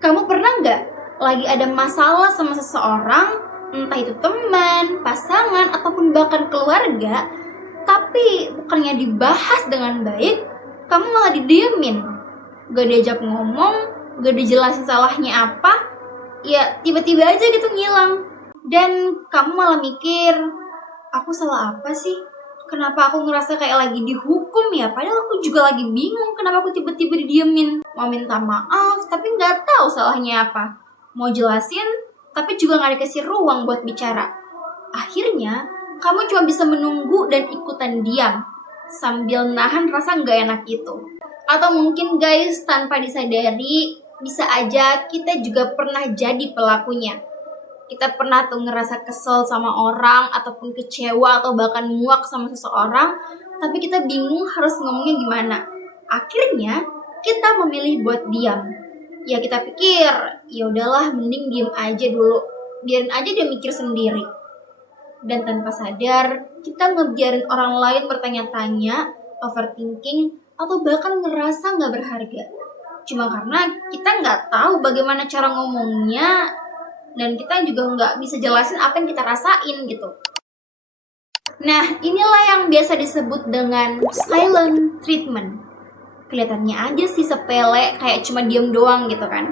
Kamu pernah nggak lagi ada masalah sama seseorang, entah itu teman, pasangan, ataupun bahkan keluarga, tapi bukannya dibahas dengan baik, kamu malah didiemin, gak diajak ngomong, gak dijelasin salahnya apa, ya tiba-tiba aja gitu ngilang. Dan kamu malah mikir, aku salah apa sih? Kenapa aku ngerasa kayak lagi dihukum ya? Padahal aku juga lagi bingung kenapa aku tiba-tiba didiemin. Mau minta maaf, tapi nggak tahu salahnya apa. Mau jelasin, tapi juga nggak dikasih ruang buat bicara. Akhirnya, kamu cuma bisa menunggu dan ikutan diam, sambil nahan rasa nggak enak itu. Atau mungkin guys, tanpa disadari, bisa aja kita juga pernah jadi pelakunya. Kita pernah tuh ngerasa kesel sama orang, ataupun kecewa, atau bahkan muak sama seseorang, tapi kita bingung harus ngomongnya gimana. Akhirnya, kita memilih buat diam. Ya kita pikir, ya udahlah mending diem aja dulu. Biarin aja dia mikir sendiri. Dan tanpa sadar, kita ngebiarin orang lain bertanya-tanya, overthinking, atau bahkan ngerasa nggak berharga. Cuma karena kita nggak tahu bagaimana cara ngomongnya, dan kita juga nggak bisa jelasin apa yang kita rasain gitu. Nah, inilah yang biasa disebut dengan silent treatment. Kelihatannya aja sih sepele, kayak cuma diem doang gitu kan.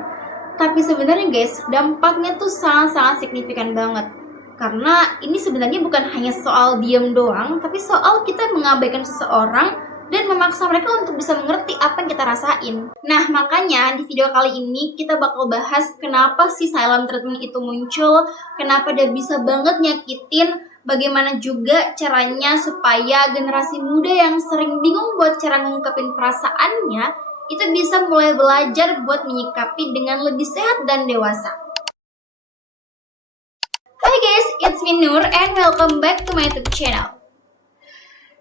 Tapi sebenarnya guys, dampaknya tuh sangat-sangat signifikan banget. Karena ini sebenarnya bukan hanya soal diem doang, tapi soal kita mengabaikan seseorang dan memaksa mereka untuk bisa mengerti apa yang kita rasain. Nah, makanya di video kali ini kita bakal bahas kenapa sih silent treatment itu muncul, kenapa dia bisa banget nyakitin, bagaimana juga caranya supaya generasi muda yang sering bingung buat cara ngungkapin perasaannya, itu bisa mulai belajar buat menyikapi dengan lebih sehat dan dewasa. Hai guys, it's me Nur and welcome back to my YouTube channel.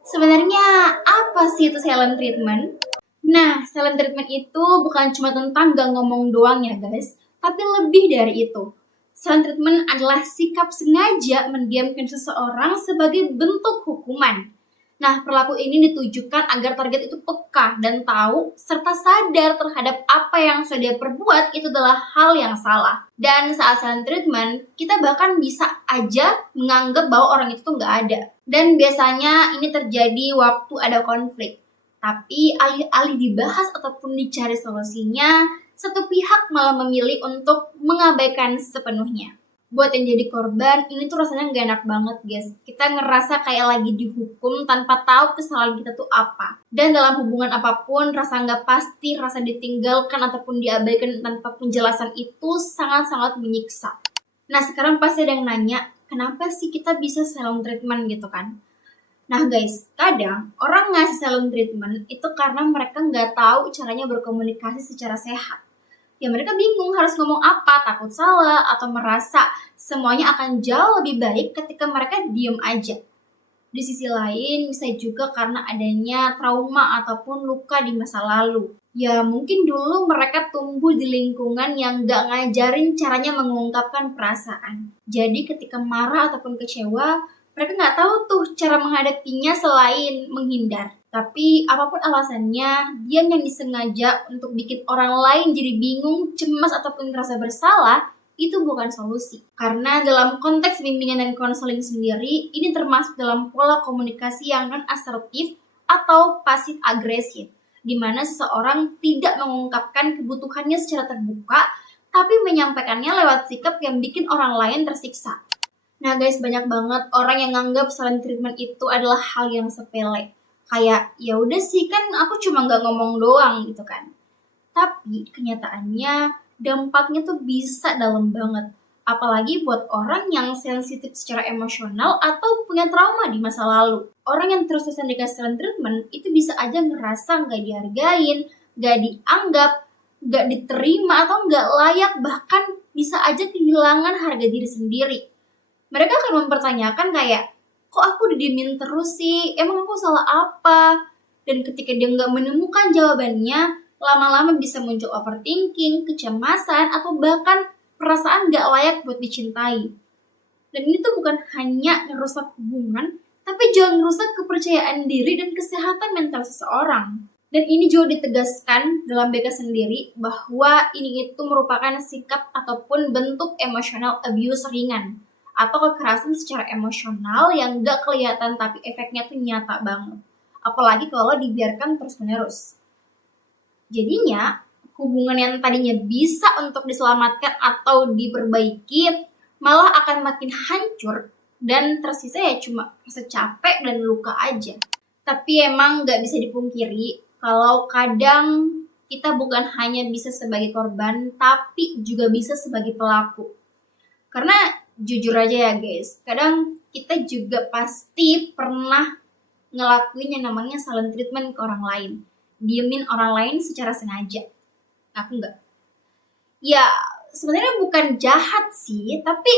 Sebenarnya apa sih itu silent treatment? Nah, silent treatment itu bukan cuma tentang gak ngomong doang ya guys, tapi lebih dari itu. Silent treatment adalah sikap sengaja mendiamkan seseorang sebagai bentuk hukuman. Nah, perilaku ini ditujukan agar target itu peka dan tahu serta sadar terhadap apa yang sudah dia perbuat itu adalah hal yang salah. Dan saat silent treatment, kita bahkan bisa aja menganggap bahwa orang itu tuh nggak ada. Dan biasanya ini terjadi waktu ada konflik. Tapi alih-alih dibahas ataupun dicari solusinya, satu pihak malah memilih untuk mengabaikan sepenuhnya. Buat yang jadi korban, ini tuh rasanya gak enak banget guys. Kita ngerasa kayak lagi dihukum tanpa tahu kesalahan kita tuh apa. Dan dalam hubungan apapun, rasa gak pasti, rasa ditinggalkan ataupun diabaikan tanpa penjelasan itu sangat-sangat menyiksa. Nah sekarang pasti ada yang nanya, kenapa sih kita bisa silent treatment gitu kan? Nah guys, kadang orang ngasih silent treatment itu karena mereka gak tahu caranya berkomunikasi secara sehat. Ya mereka bingung harus ngomong apa, takut salah, atau merasa semuanya akan jauh lebih baik ketika mereka diem aja. Di sisi lain, bisa juga karena adanya trauma ataupun luka di masa lalu. Ya mungkin dulu mereka tumbuh di lingkungan yang gak ngajarin caranya mengungkapkan perasaan. Jadi ketika marah ataupun kecewa, mereka gak tahu tuh cara menghadapinya selain menghindar. Tapi apapun alasannya, diam yang disengaja untuk bikin orang lain jadi bingung, cemas, ataupun merasa bersalah, itu bukan solusi. Karena dalam konteks bimbingan dan konseling sendiri, ini termasuk dalam pola komunikasi yang non-asertif atau pasif-agresif, di mana seseorang tidak mengungkapkan kebutuhannya secara terbuka, tapi menyampaikannya lewat sikap yang bikin orang lain tersiksa. Nah guys, banyak banget orang yang nganggap silent treatment itu adalah hal yang sepele. Kayak ya udah sih kan aku cuma nggak ngomong doang gitu kan. Tapi kenyataannya dampaknya tuh bisa dalam banget. Apalagi buat orang yang sensitif secara emosional atau punya trauma di masa lalu. Orang yang terus-terusan dikasih silent treatment itu bisa aja ngerasa nggak dihargain, nggak dianggap, nggak diterima atau nggak layak, bahkan bisa aja kehilangan harga diri sendiri. Mereka akan mempertanyakan kayak, kok aku didiemin terus sih? Emang aku salah apa? Dan ketika dia nggak menemukan jawabannya, lama-lama bisa muncul overthinking, kecemasan, atau bahkan perasaan nggak layak buat dicintai. Dan ini tuh bukan hanya ngerusak hubungan, tapi juga ngerusak kepercayaan diri dan kesehatan mental seseorang. Dan ini juga ditegaskan dalam BK sendiri bahwa ini itu merupakan sikap ataupun bentuk emotional abuse ringan atau kekerasan secara emosional yang gak kelihatan tapi efeknya tuh nyata banget. Apalagi kalau dibiarkan terus-menerus. Jadinya hubungan yang tadinya bisa untuk diselamatkan atau diperbaiki malah akan makin hancur dan tersisa ya cuma rasa capek dan luka aja. Tapi emang gak bisa dipungkiri kalau kadang kita bukan hanya bisa sebagai korban, tapi juga bisa sebagai pelaku. Karena jujur aja ya guys, kadang kita juga pasti pernah ngelakuin yang namanya silent treatment ke orang lain. Diemin orang lain secara sengaja. Aku enggak. Ya sebenarnya bukan jahat sih, tapi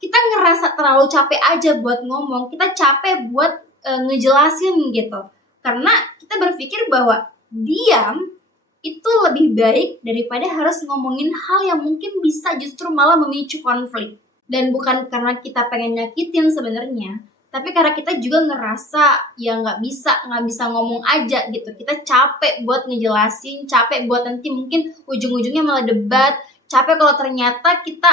kita ngerasa terlalu capek aja buat ngomong. Kita capek buat ngejelasin gitu. Karena kita berpikir bahwa diam itu lebih baik daripada harus ngomongin hal yang mungkin bisa justru malah memicu konflik. Dan bukan karena kita pengen nyakitin sebenarnya, tapi karena kita juga ngerasa ya nggak bisa ngomong aja gitu. Kita capek buat ngejelasin, capek buat nanti mungkin ujung-ujungnya malah debat, capek kalau ternyata kita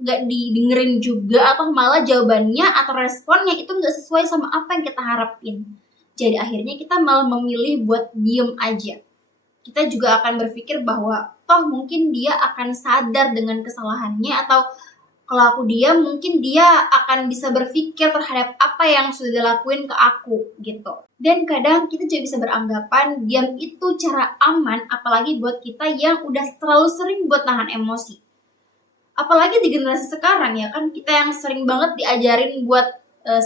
nggak didengerin juga atau malah jawabannya atau responnya itu nggak sesuai sama apa yang kita harapin. Jadi akhirnya kita malah memilih buat diem aja. Kita juga akan berpikir bahwa toh mungkin dia akan sadar dengan kesalahannya, atau kalau aku diam mungkin dia akan bisa berpikir terhadap apa yang sudah dilakuin ke aku gitu. Dan kadang kita juga bisa beranggapan diam itu cara aman, apalagi buat kita yang udah terlalu sering buat nahan emosi. Apalagi di generasi sekarang ya kan, kita yang sering banget diajarin buat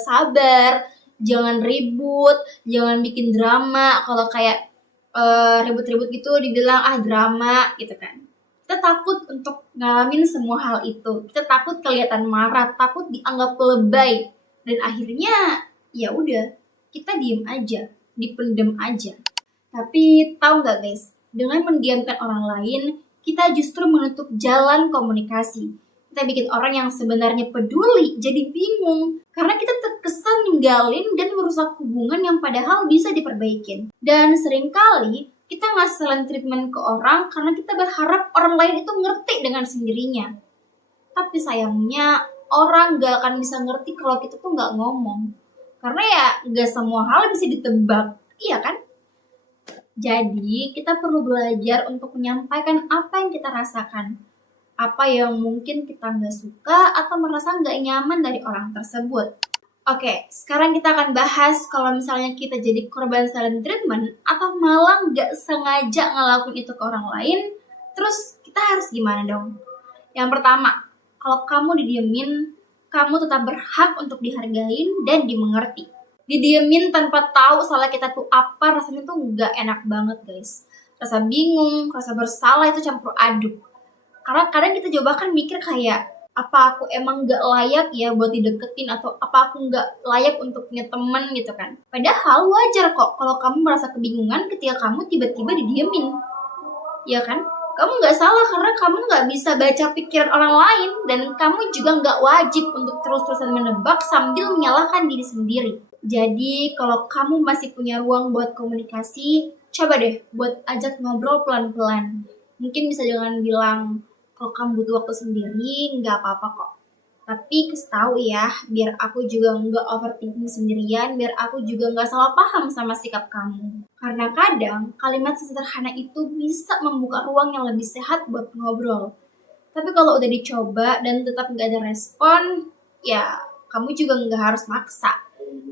sabar, jangan ribut, jangan bikin drama. Kalau kayak ribut-ribut gitu dibilang drama gitu kan. Kita takut untuk ngalamin semua hal itu. Kita takut kelihatan marah, takut dianggap lebay. Dan akhirnya ya udah, kita diem aja, dipendem aja. Tapi tahu nggak guys, dengan mendiamkan orang lain, kita justru menutup jalan komunikasi. Kita bikin orang yang sebenarnya peduli jadi bingung. Karena kita terkesan ninggalin dan merusak hubungan yang padahal bisa diperbaikin. Dan seringkali kita ngasih silent treatment ke orang karena kita berharap orang lain itu ngerti dengan sendirinya. Tapi sayangnya orang gak akan bisa ngerti kalau kita tuh gak ngomong. Karena ya gak semua hal bisa ditebak, iya kan? Jadi kita perlu belajar untuk menyampaikan apa yang kita rasakan. Apa yang mungkin kita gak suka atau merasa gak nyaman dari orang tersebut. Oke, sekarang kita akan bahas kalau misalnya kita jadi korban silent treatment atau malah gak sengaja ngelakuin itu ke orang lain, terus kita harus gimana dong? Yang pertama, kalau kamu didiemin, kamu tetap berhak untuk dihargain dan dimengerti. Didiemin tanpa tahu salah kita tuh apa, rasanya tuh gak enak banget guys. Rasa bingung, rasa bersalah itu campur aduk. Karena kadang kita juga bahkan mikir kayak, apa aku emang gak layak ya buat dideketin, atau apa aku gak layak untuk punya temen gitu kan. Padahal wajar kok kalau kamu merasa kebingungan ketika kamu tiba-tiba didiemin. Ya kan? Kamu gak salah karena kamu gak bisa baca pikiran orang lain, dan kamu juga gak wajib untuk terus-terusan menebak sambil menyalahkan diri sendiri. Jadi kalau kamu masih punya ruang buat komunikasi, coba deh buat ajak ngobrol pelan-pelan. Mungkin bisa jangan bilang, kalau kamu butuh waktu sendiri, nggak apa-apa kok. Tapi kasih tahu ya, biar aku juga nggak overthinking sendirian, biar aku juga nggak salah paham sama sikap kamu. Karena kadang kalimat sederhana itu bisa membuka ruang yang lebih sehat buat ngobrol. Tapi kalau udah dicoba dan tetap nggak ada respon, ya kamu juga nggak harus maksa.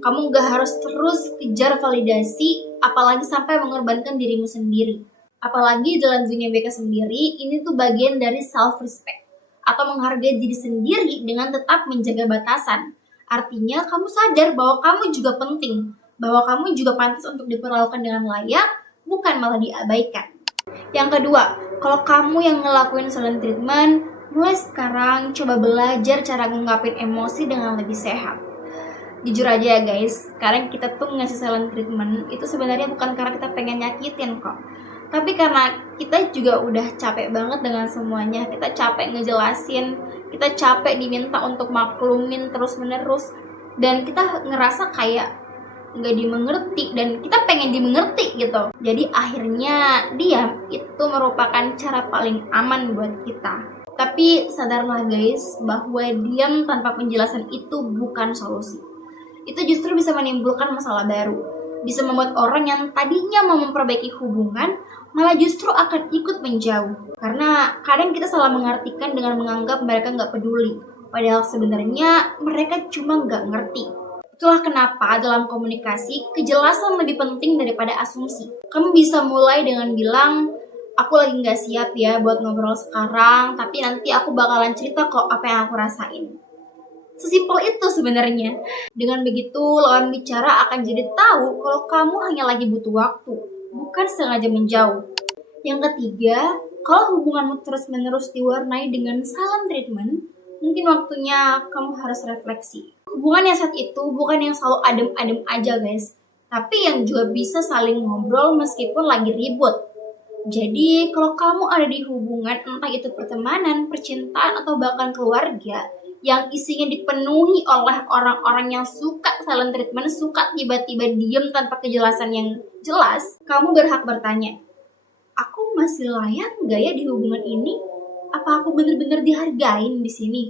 Kamu nggak harus terus kejar validasi, apalagi sampai mengorbankan dirimu sendiri. Apalagi dalam dunia BK sendiri, ini tuh bagian dari self-respect atau menghargai diri sendiri dengan tetap menjaga batasan. Artinya kamu sadar bahwa kamu juga penting, bahwa kamu juga pantas untuk diperlakukan dengan layak, bukan malah diabaikan. Yang kedua, kalau kamu yang ngelakuin silent treatment, mulai sekarang coba belajar cara ngungkapin emosi dengan lebih sehat. Jujur aja ya guys, sekarang kita tuh ngasih silent treatment itu sebenarnya bukan karena kita pengen nyakitin kok. Tapi karena kita juga udah capek banget dengan semuanya. Kita capek ngejelasin, kita capek diminta untuk maklumin terus-menerus. Dan kita ngerasa kayak nggak dimengerti dan kita pengen dimengerti gitu. Jadi akhirnya diam itu merupakan cara paling aman buat kita. Tapi sadarlah guys, bahwa diam tanpa penjelasan itu bukan solusi. Itu justru bisa menimbulkan masalah baru. Bisa membuat orang yang tadinya mau memperbaiki hubungan, malah justru akan ikut menjauh. Karena kadang kita salah mengartikan dengan menganggap mereka nggak peduli. Padahal sebenarnya mereka cuma nggak ngerti. Itulah kenapa dalam komunikasi, kejelasan lebih penting daripada asumsi. Kamu bisa mulai dengan bilang, aku lagi nggak siap ya buat ngobrol sekarang, tapi nanti aku bakalan cerita kok apa yang aku rasain. Sesimpel itu sebenarnya. Dengan begitu, lawan bicara akan jadi tahu kalau kamu hanya lagi butuh waktu, bukan sengaja menjauh. Yang ketiga, kalau hubunganmu terus-menerus diwarnai dengan silent treatment, mungkin waktunya kamu harus refleksi. Hubungan yang saat itu bukan yang selalu adem-adem aja guys, tapi yang juga bisa saling ngobrol meskipun lagi ribut. Jadi, kalau kamu ada di hubungan, entah itu pertemanan, percintaan, atau bahkan keluarga, yang isinya dipenuhi oleh orang-orang yang suka silent treatment, suka tiba-tiba diem tanpa kejelasan yang jelas, kamu berhak bertanya, aku masih layak nggak ya di hubungan ini? Apa aku bener-bener dihargain di sini?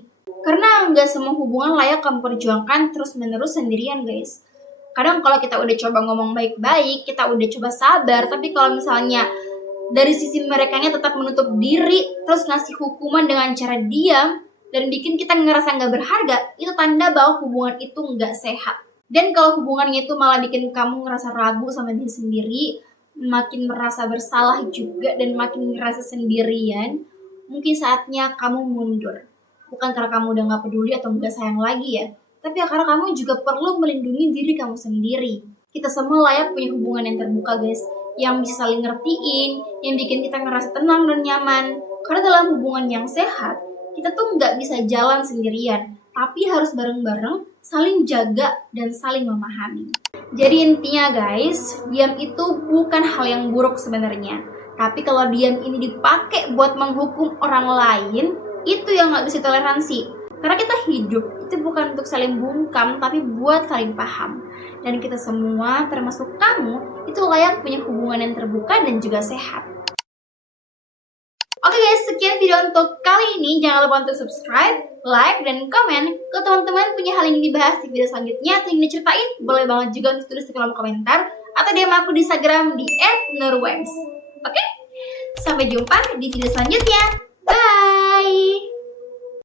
Karena nggak semua hubungan layak kamu perjuangkan terus-menerus sendirian guys. Kadang kalau kita udah coba ngomong baik-baik, kita udah coba sabar, tapi kalau misalnya dari sisi merekanya tetap menutup diri, terus ngasih hukuman dengan cara diam, dan bikin kita ngerasa nggak berharga, itu tanda bahwa hubungan itu nggak sehat. Dan kalau hubungannya itu malah bikin kamu ngerasa ragu sama diri sendiri, makin merasa bersalah juga, dan makin ngerasa sendirian, mungkin saatnya kamu mundur. Bukan karena kamu udah nggak peduli atau nggak sayang lagi ya, tapi karena kamu juga perlu melindungi diri kamu sendiri. Kita semua layak punya hubungan yang terbuka guys, yang bisa saling ngertiin, yang bikin kita ngerasa tenang dan nyaman. Karena dalam hubungan yang sehat, kita tuh nggak bisa jalan sendirian, tapi harus bareng-bareng, saling jaga dan saling memahami. Jadi intinya guys, diam itu bukan hal yang buruk sebenarnya. Tapi kalau diam ini dipakai buat menghukum orang lain, itu yang nggak bisa toleransi. Karena kita hidup itu bukan untuk saling bungkam, tapi buat saling paham. Dan kita semua, termasuk kamu, itu layak punya hubungan yang terbuka dan juga sehat. Oke guys, sekian video untuk kali ini. Jangan lupa untuk subscribe, like, dan komen. Kalau teman-teman punya hal yang dibahas di video selanjutnya atau ingin diceritain, boleh banget juga untuk tulis di kolom komentar atau DM aku di Instagram di @nurwems. Oke? Sampai jumpa di video selanjutnya.